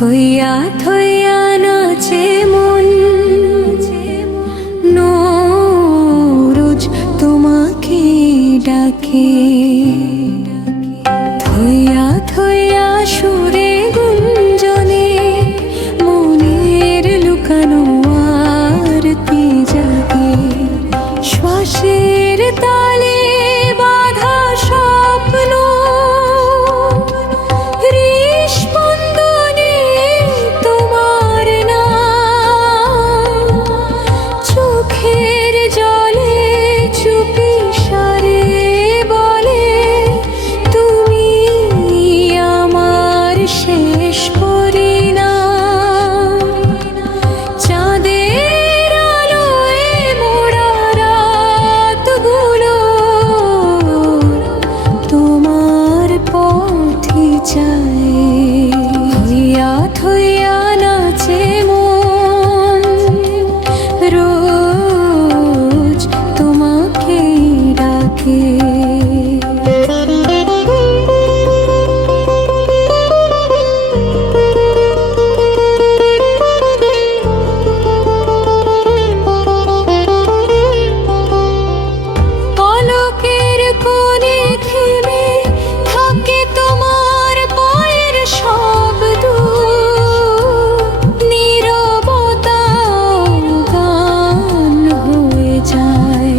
থইয়া থইয়া নাচে মন, রোজ তোমাকে ডাকে। থইয়া থইয়া সুরে গুঞ্জনে মনের লুকানো আরতি জাগে। শ্বাসের তালে বাঁধা স্বপ্ন হৃস্পন্দনে তোমার নাম। চোখের জলে চুপি সারে বলে তুমি আমার শেষ পরিণাম। চাঁদের আলোয় মোড়া রাতগুলো তোমার পথই চায়। থইয়া থইয়া নাচে মন, রোজ তোমাকে ডাকে। পলকের কোণে থেমে থাকে তোমার পায়ের শব্দ। নীরবতা গান হয়ে যায়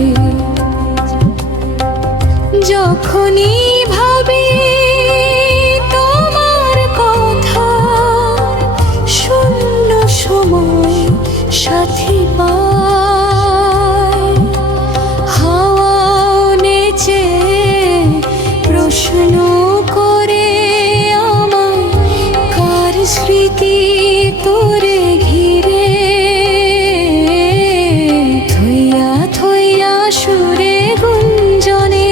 যখনই ভাবি তোমার কথা। শূন্য সময় সাথী পায়, হাওয়াও নেচে প্রশ্ন করে আমায় কার স্মৃতি তোরে ঘিরে। থইয়া থইয়া সুরে গুঞ্জনে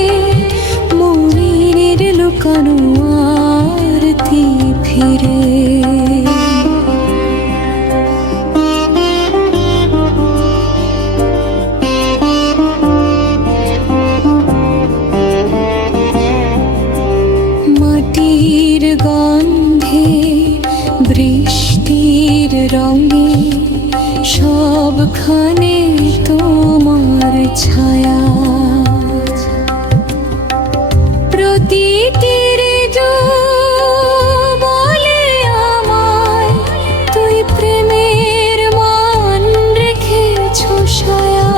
মনের লুকানো আরতি ফিরে। মাটির গন্ধে বৃষ্টির রঙে সবখানে তোমার ছায়া। প্রতিটি ঋতু বলে আমায় তুই প্রেমের মান রেখেছ সায়া।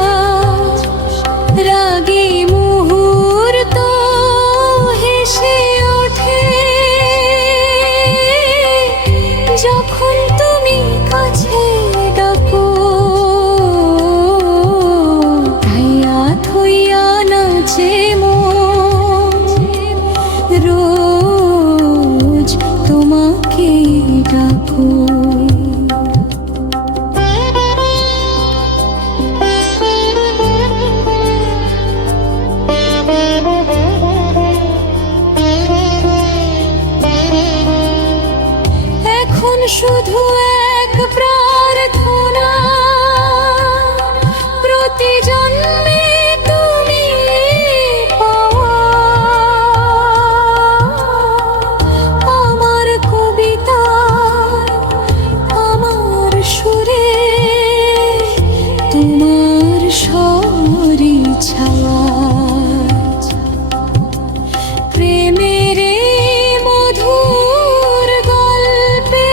রাগী মুহূর্ত হেসে ওঠে যখন তুমি কাছে ডাকো। থইয়া থইয়া নাচে মন, রোজ তোমাকে ডাকো। এখন শুধু এক প্রার্থনা, প্রতি জন্মে তুমি পাওয়া। আমার কবিতা আমার সুরে তোমার স্বরই ছাওয়া। প্রেমের মধুর গল্পে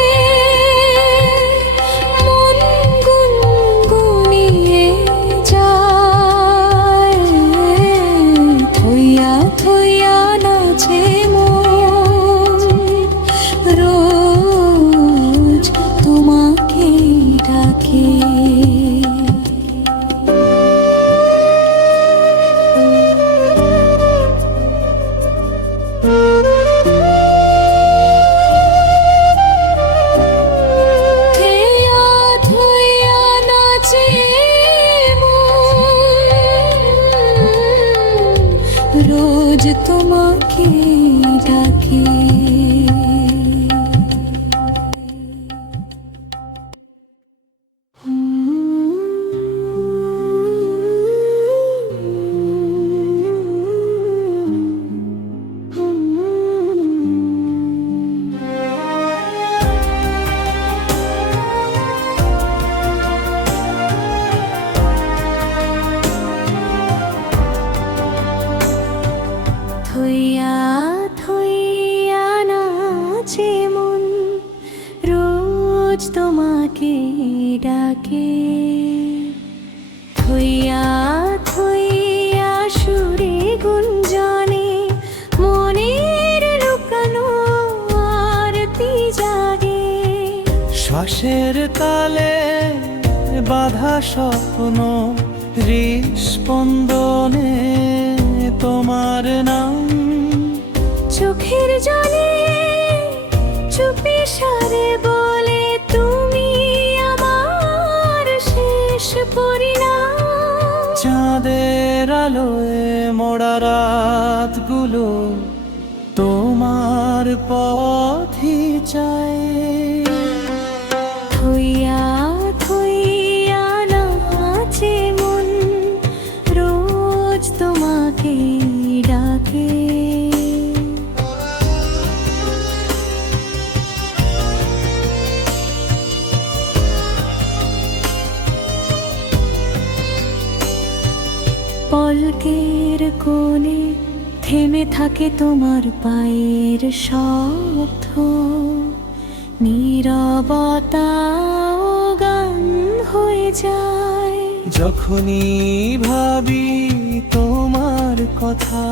বাঁশের তালে বাঁধা স্বপ্ন হৃস্পন্দনে তোমার নাম। চোখের জলে চুপি সারে বলে তুমি আমার শেষ পরিণাম। চাঁদের আলোয় মোড়া রাতগুলো তোমার পথই চায়। থইয়া থইয়া নাচে মন, রোজ তোমাকে ডাকে। পলকের কোণে থেমে থাকে তোমার পায়ের শব্দ, নীরবতা গান হয়ে যায়। যখনই ভাবি তোমার কথা,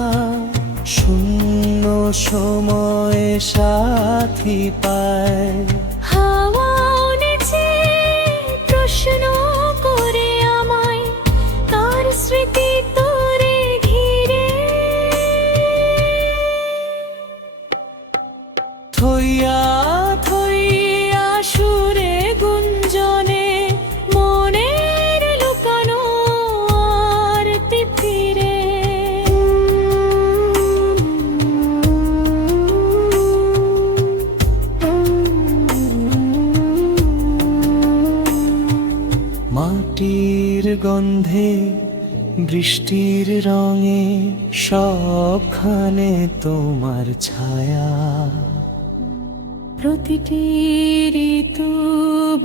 শূন্য সময়ে সাথী পায়। হাওয়া নেচে প্রশ্ন করে আমায়, তার স্মৃতি তোরে ঘিরে। থইয়া থইয়া সুরে গুঞ্জনে মনের লুকানো আরতি ফিরে। মাটির গন্ধে বৃষ্টির রঙে সবখানে তোমার ছায়া। প্রতিটি ঋতু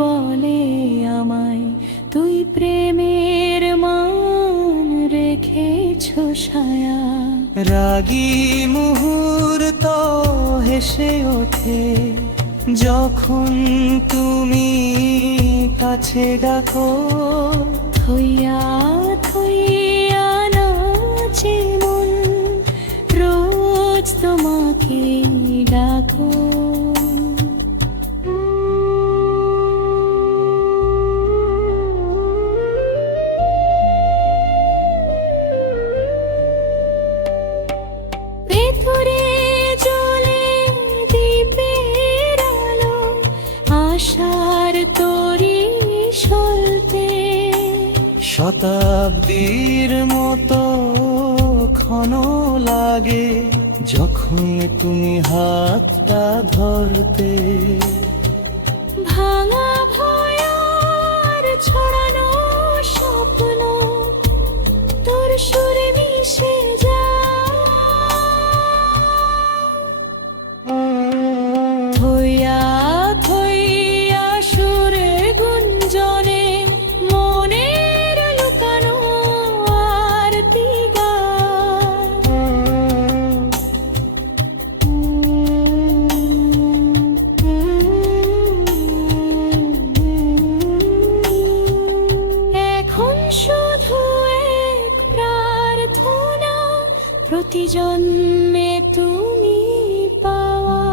বলে আমায়, তুই প্রেমের মান রেখেছ ছায়া। রাগী মুহূর্ত হেসে ওঠে যখন তুমি কাছে ডাকো। থইয়া থইয়া নাচে মন, রোজ তোমাকে ডাকো। ভেতরে জ্বলে দীপের আলো, আশার তরি সলতে। শতাব্দীর মতো ক্ষণ লাগে যখন তুমি হাতটা ধরতে। ভাঙা ভয়ার ছড়ানো স্বপ্ন তোর সুরে মিশে যায়। থইয়া থইয়া সুরে গুঞ্জনে মনের লুকানো আরতি গায়। এখন শুধু এক প্রার্থনা, প্রতি জন্মে তুমি পাওয়া।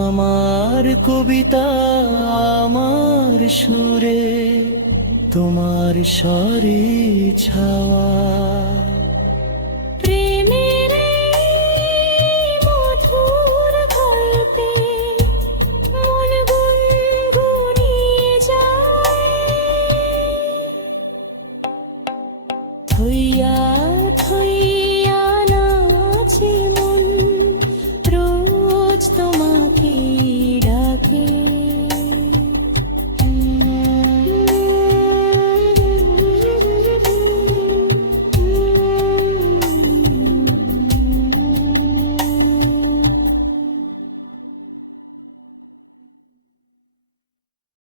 আমার কবিতা আমার সুরে তোমার স্বরে ছাওয়া।